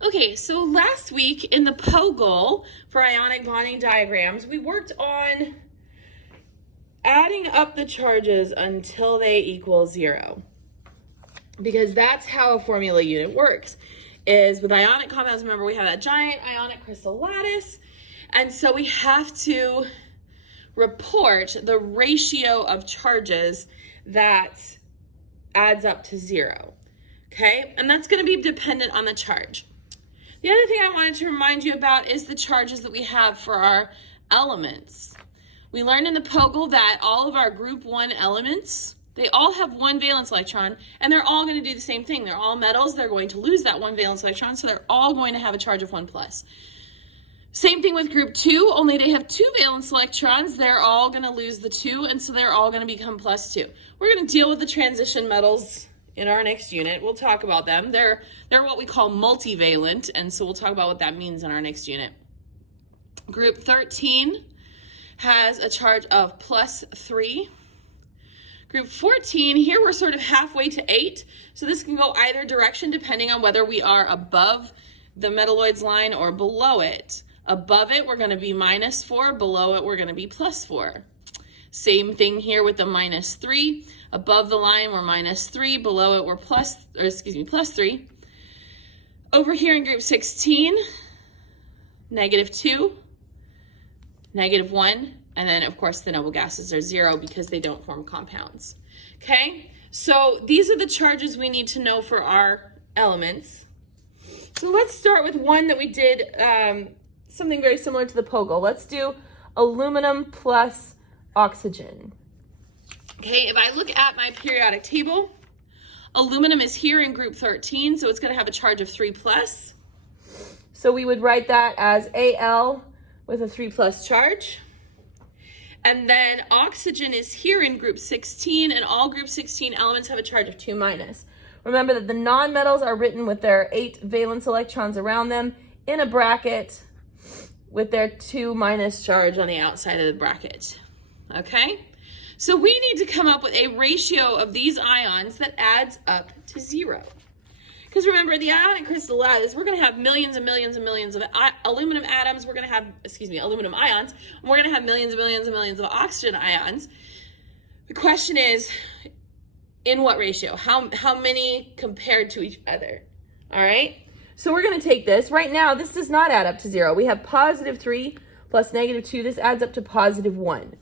Okay, so last week in the PO for ionic bonding diagrams, we worked on adding up the charges until they equal 0. Because that's how a formula unit works. Is with ionic compounds, remember we have that giant ionic crystal lattice, and so we have to report the ratio of charges that adds up to 0. Okay, and that's going to be dependent on the charge. The other thing I wanted to remind you about is the charges that we have for our elements. We learned in the PO that all of our group 1 elements, they all have one valence electron, and they're all going to do the same thing. They're all metals. They're going to lose that one valence electron, so they're all going to have a charge of 1+. Same thing with group 2, only they have 2 valence electrons. They're all going to lose the 2, and so they're all going to become +2. We're going to deal with the transition metals in our next unit. We'll talk about them. They're what we call multivalent, and so we'll talk about what that means in our next unit. Group 13 has a charge of +3. Group 14, here we're sort of halfway to 8, so this can go either direction depending on whether we are above the metalloids line or below it. Above it, we're going to be -4. Below it, we're going to be +4. Same thing here with the -3. Above the line, we're -3. Below it, we're +3. Over here in group 16, -2, -1, and then of course the noble gases are 0 because they don't form compounds. Okay, so these are the charges we need to know for our elements. So let's start with one that we did, something very similar to the PO. Let's do aluminum plus oxygen. Okay, if I look at my periodic table, aluminum is here in group 13, so it's going to have a charge of 3+. So we would write that as Al with a 3+ charge. And then oxygen is here in group 16, and all group 16 elements have a charge of 2-. Remember that the nonmetals are written with their 8 valence electrons around them in a bracket with their 2- charge on the outside of the bracket. Okay? So we need to come up with a ratio of these ions that adds up to 0. Because remember, the ionic crystal lattice, we're going to have millions and millions and millions of aluminum atoms. We're going to have, aluminum ions. And we're going to have millions and millions and millions of oxygen ions. The question is, in what ratio? How many compared to each other? All right? So we're going to take this. Right now, this does not add up to 0. We have +3 plus -2. This adds up to +1.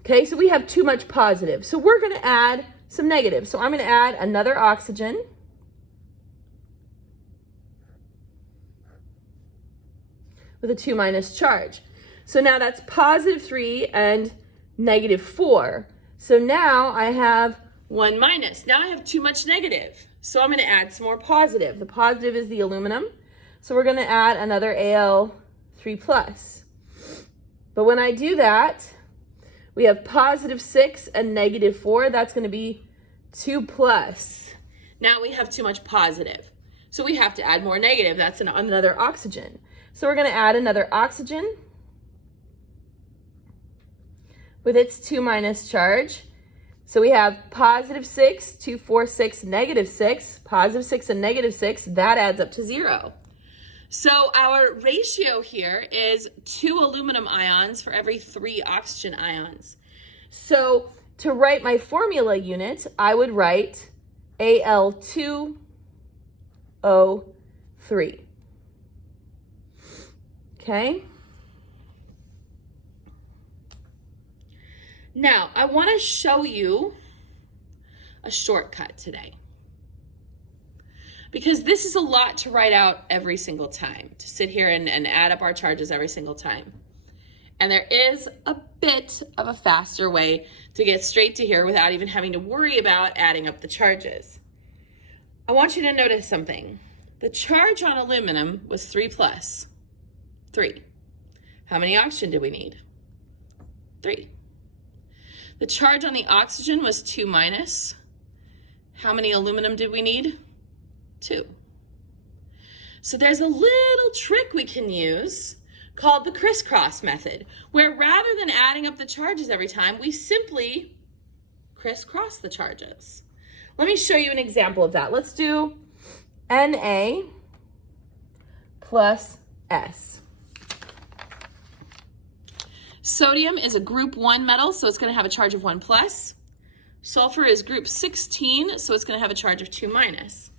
Okay, so we have too much positive. So we're going to add some negative. So I'm going to add another oxygen. With a 2- charge. So now that's +3 and -4. So now I have 1-. Now I have too much negative. So I'm going to add some more positive. The positive is the aluminum. So we're going to add another Al3+. But when I do that, we have +6 and -4. That's going to be 2+. Now we have too much positive. So we have to add more negative. That's another oxygen. So we're going to add another oxygen with its 2- charge. So we have +6, 2, 4, 6, -6, +6 and -6, that adds up to 0. So our ratio here is 2 aluminum ions for every 3 oxygen ions. So to write my formula unit, I would write Al2O3. Okay? Now, I want to show you a shortcut today. Because this is a lot to write out every single time, to sit here and add up our charges every single time. And there is a bit of a faster way to get straight to here without even having to worry about adding up the charges. I want you to notice something. The charge on aluminum was 3+. 3. How many oxygen did we need? 3. The charge on the oxygen was 2-. How many aluminum did we need? 2. So there's a little trick we can use called the Criss-Cross Method, where rather than adding up the charges every time, we simply crisscross the charges. Let me show you an example of that. Let's do Na plus S. Sodium is a group 1 metal, so it's going to have a charge of 1 plus. Sulfur is group 16, so it's going to have a charge of 2 minus.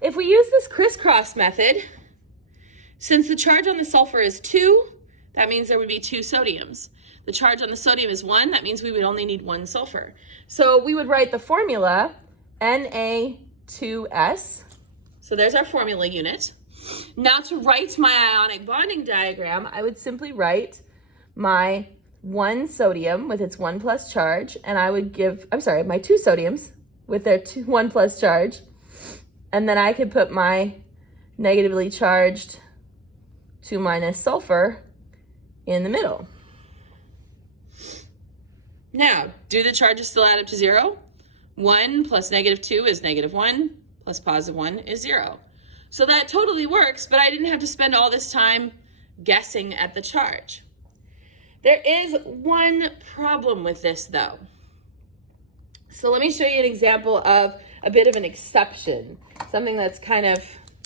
If we use this crisscross method, since the charge on the sulfur is 2, that means there would be 2 sodiums. The charge on the sodium is 1, that means we would only need 1 sulfur. So we would write the formula Na2S. So there's our formula unit. Now to write my ionic bonding diagram, I would simply write my 1 sodium with its 1 plus charge, and I would give, my 2 sodiums with their 1 plus charge, and then I could put my negatively charged 2 minus sulfur in the middle. Now, do the charges still add up to 0? 1 plus negative 2 is negative 1, plus positive 1 is 0. So that totally works, but I didn't have to spend all this time guessing at the charge. There is one problem with this though. So let me show you an example of a bit of an exception, something that's kind of,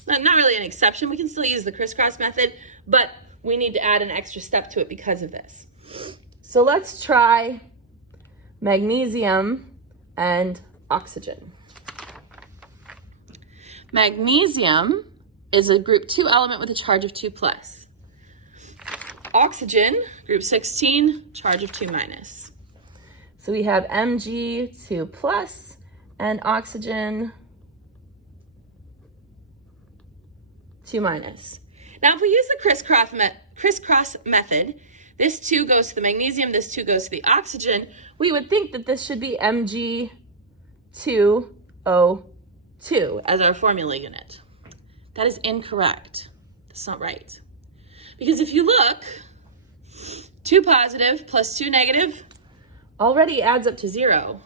not really an exception, we can still use the crisscross method, but we need to add an extra step to it because of this. So let's try magnesium and oxygen. Magnesium is a group 2 element with a charge of 2 plus. Oxygen, group 16, charge of 2 minus. So we have Mg 2 plus and oxygen 2 minus. Now if we use the crisscross method, this 2 goes to the magnesium, this 2 goes to the oxygen, we would think that this should be Mg2O2 as our formula unit. That is incorrect. That's not right. Because if you look, 2 positive plus 2 negative already adds up to 0.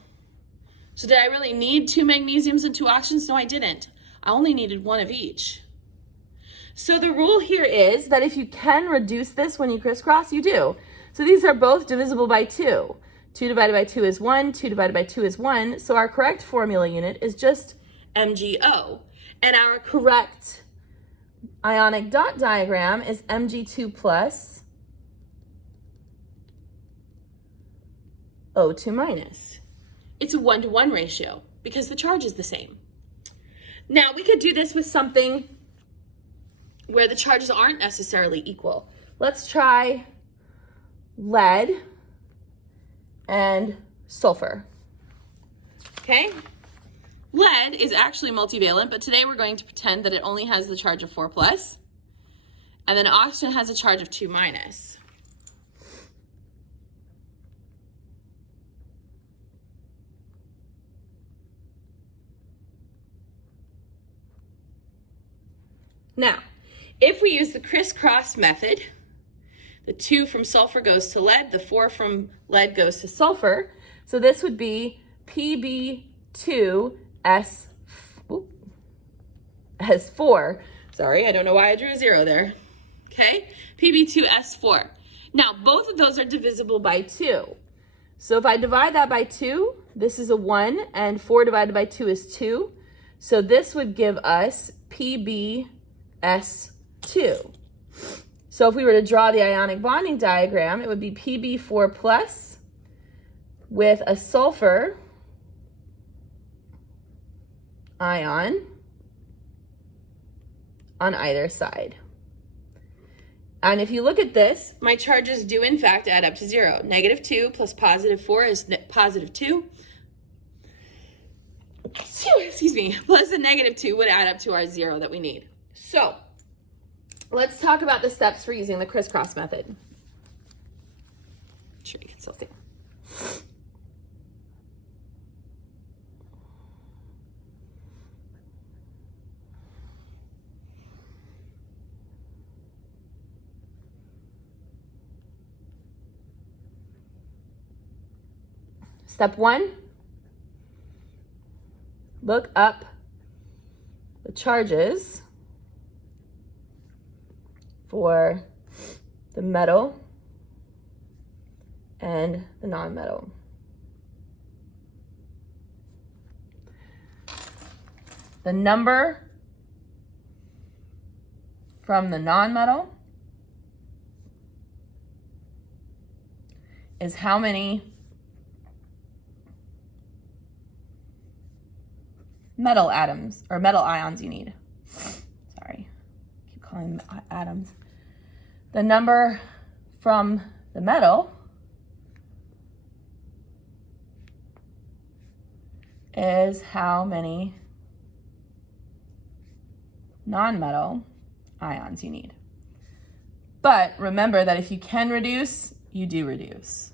So did I really need 2 magnesiums and 2 oxygens? No, I didn't. I only needed 1 of each. So the rule here is that if you can reduce this when you crisscross, you do. So these are both divisible by 2. 2 divided by 2 is 1, 2 divided by 2 is 1. So our correct formula unit is just MgO. And our correct ionic dot diagram is Mg2 plus O2 minus. It's a 1-to-1 ratio because the charge is the same. Now we could do this with something where the charges aren't necessarily equal. Let's try lead and sulfur. Okay? Lead is actually multivalent, but today we're going to pretend that it only has the charge of 4 plus, and then oxygen has a charge of 2 minus. Now, if we use the crisscross method, the 2 from sulfur goes to lead, the 4 from lead goes to sulfur. So this would be Pb2S4. Sorry, I don't know why I drew a 0 there. Okay, Pb2S4. Now, both of those are divisible by 2. So if I divide that by 2, this is a 1, and 4 divided by 2 is 2. So this would give us Pb S2. So if we were to draw the ionic bonding diagram, it would be Pb4 plus with a sulfur ion on either side. And if you look at this, my charges do in fact add up to 0. Negative 2 plus positive 4 is positive 2. Excuse me, plus a negative 2 would add up to our 0 that we need. So let's talk about the steps for using the crisscross method. Sure, you can still see. Step 1, look up the charges for the metal and the nonmetal. The number from the nonmetal is how many metal atoms or metal ions you need. Sorry, keep calling them atoms. The number from the metal is how many nonmetal ions you need. But remember that if you can reduce, you do reduce.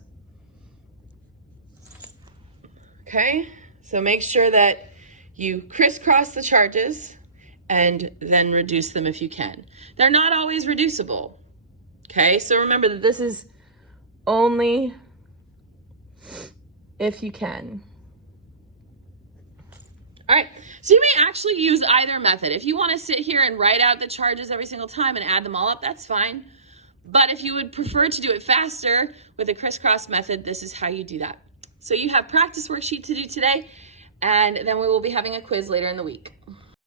Okay, so make sure that you crisscross the charges and then reduce them if you can. They're not always reducible. Okay, so remember that this is only if you can. All right, so you may actually use either method. If you want to sit here and write out the charges every single time and add them all up, that's fine. But if you would prefer to do it faster with a crisscross method, this is how you do that. So you have practice worksheet to do today, and then we will be having a quiz later in the week.